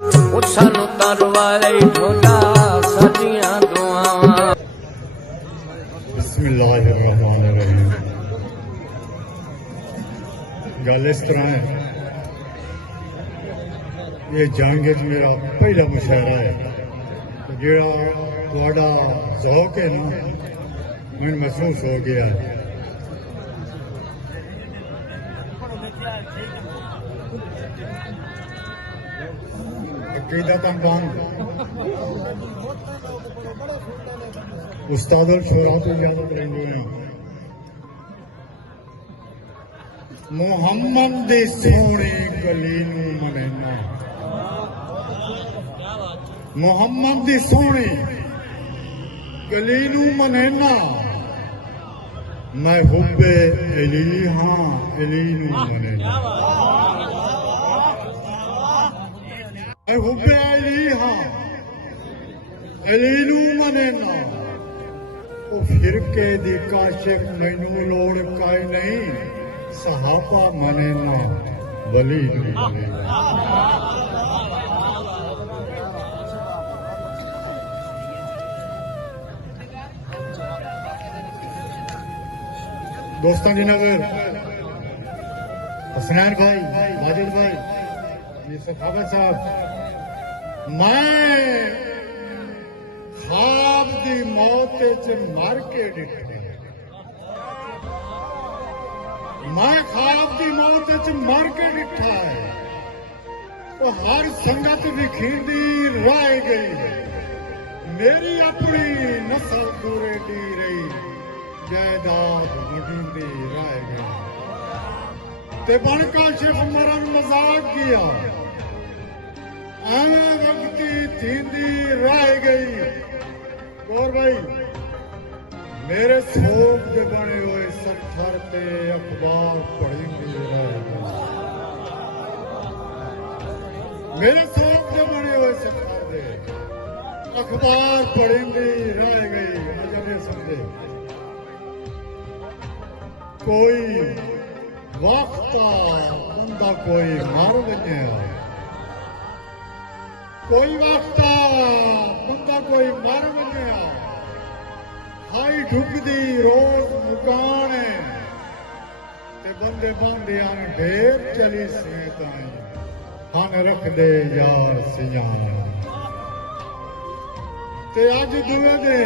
सानू तरवारे ढोला सदियां दुआवां। बिस्मिल्लाहिर्रहमानिर्रहीम। गल इस तरह है, ये जंग मेरा पहला मुशायरा है, जोड़ा थोड़ा ज़ौक है ना, मैं महसूस हो गया है। उस्तादुल शोरा तो इजाजत लेंगे हैं। मोहम्मद दे सोने गली नू मनेना, मोहम्मद दे सोने गली नू मनेना, मैं हुब्बे अली हाँ अली नू मनेना, मैं हुब्बे अली हाँ अली नू मनेना। वो फिरके दी काशिफ मैनू लोड़ काई नहीं, सहाबा मनेना वली नू मनेना। दोस्तों की नजर हसनैन भाई, माजिद भाई, ये सखावत साहब, मैं ख्वाब दी मौत च मर के डिठा, मैं ख्वाब दी मौत च मर के डिठा है। तो हर संगत विखींदी रह गई, मेरी अपनी नस्ल दूरे दी रही, जायदाद वडींदी रह गई। ते बन काशिफ मरन मजाक किया, आने वक्ती थींदी रह गई। और भाई मेरे सोच के बने हुए सत्थर ते अखबार पढ़ेंगे रह गई, मेरे सोच के बने हुए सत्थर ते अखबार पढ़ेंगे रह गई। मतलब ये समझे कोई वक्त बंदा कोई मर वने, कोई वक्त बंदा कोई मर वने, हाई ढुकदी रोज मुकान है, ते बंदे बंदे ढेर चली सेताएं, हन रख दे यार सियान। ते अज दुए दे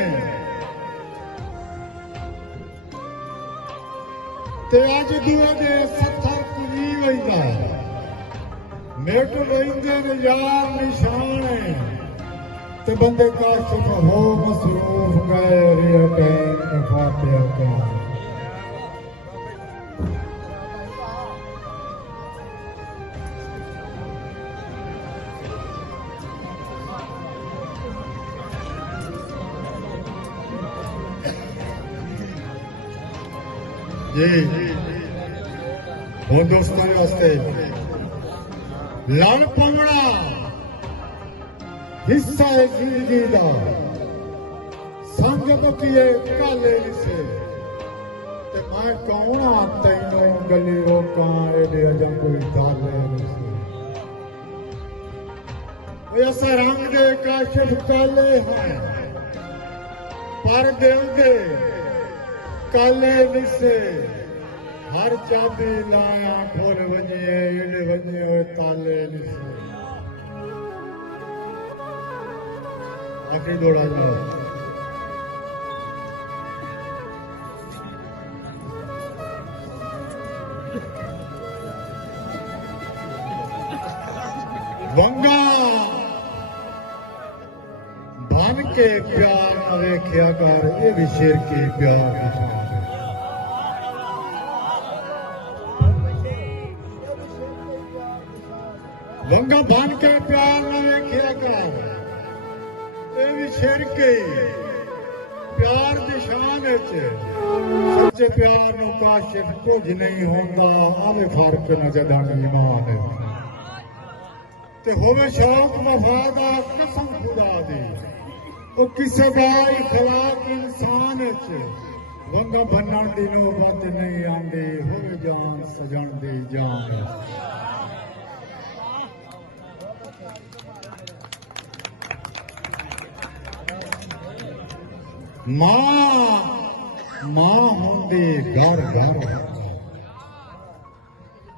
ते अज दुए दे सत्थर कुली वहीदा, मेट वहींदे ने यार निशान है, ते बंदे काशिफ हो मसरूफ गए रे टैम फातिहा का। जी वो दोस्तों वास्ते लड़ पवना हिस्सा है जिंदगी का, संग बकिए काले से, ते मैं कौन तैनू गली रोका एडे अजा कोई ताले से। ऐसा रंग दे काशिफ काले हैं, पर दिल दे काले निसे, हर चाबी लाया खोल वजिए इले वजिए ताले निसे। आखिरी दौड़ा जाओ वंगा बन के प्यार न वेख्या कर, ये भी शेर के प्यार की। वंगा बन के प्यार न वेख्या कर, ये भी शेर के प्यार की शान। सच्चे प्यार नू काशिफ कुछ नहीं होंदा, आवे फर्क न जदां ईमान ते होवे शौक वफादा कसम खुदा दी, वो किसे दा इखलाक इंसान च वंगा बनण दी नौबत नहीं आंदी, होवे जान सजण दी जान। ਮਾਂ ਹੁੰਦੀ ਘਰ ਘਰ ਹੁੰਦਾ।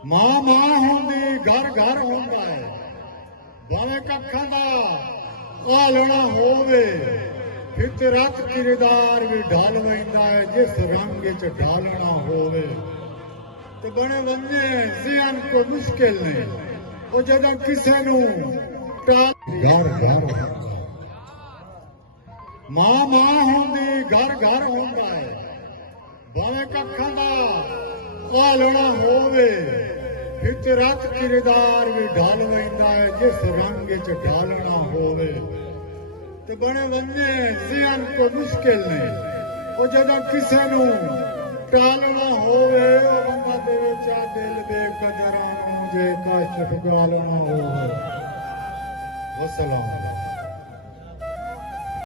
ਮਾਂ ਹੁੰਦੀ ਘਰ ਘਰ ਹੁੰਦਾ ਹੈ। ਭਾਵੇਂ ਕੱਖਾਂ ਦਾ ਆਲਣਾ ਹੋਵੇ ਫਿਤਰਤ ਕਿਰਦਾਰ ਵੀ ਢਾਲ ਵੈਂਦਾ ਹੈ। ਜਿਸ ਰੰਗ ਵਿੱਚ ਢਾਲਣਾ ਹੋਵੇ ਤੇ ਬਣੇ ਵੰਜੇ ਜ਼ਿਆਨ ਕੋ ਮੁਸ਼ਕਿਲ ਨਹੀਂ। ਉਹ ਜਦੋਂ ਕਿਸੇ ਨੂੰ ਟਾਲ ਘਰ ਘਰ ਹੁੰਦਾ। ਮਾਂ ਹੁੰਦੀ ਘਰ ਘਰ ਹੁੰਦਾ ਹੈ। ਭਾਵੇਂ ਕੱਖਾਂ ਦਾ ਆਲਣਾ ਹੋਵੇ ਫਿਤਰਤ ਕਿਰਦਾਰ ਵੀ ਢਾਲ ਵੈਂਦਾ ਹੈ। ਜਿਸ ਰੰਗ ਵਿੱਚ ਢਾਲਣਾ ਹੋਵੇ ਤੇ ਬਣੇ ਵੰਜੇ ਜ਼ਿਆਨ ਕੋ ਮੁਸ਼ਕਿਲ ਨਹੀਂ। ਉਹ ਜਦੋਂ ਕਿਸੇ ਨੂੰ ਟਾਲਣਾ ਹੋਵੇ ਉਹ ਬੰਦਾ ਦੇ ਵਿੱਚ ਆ ਦਿਲ ਦੇ ਕਦਰਾਂ ਨੂੰ ਜੇ ਕਾਸ਼ਿਫ ਗਾਲਣਾ ਹੋਵੇ। ਵਸਲਾਮ।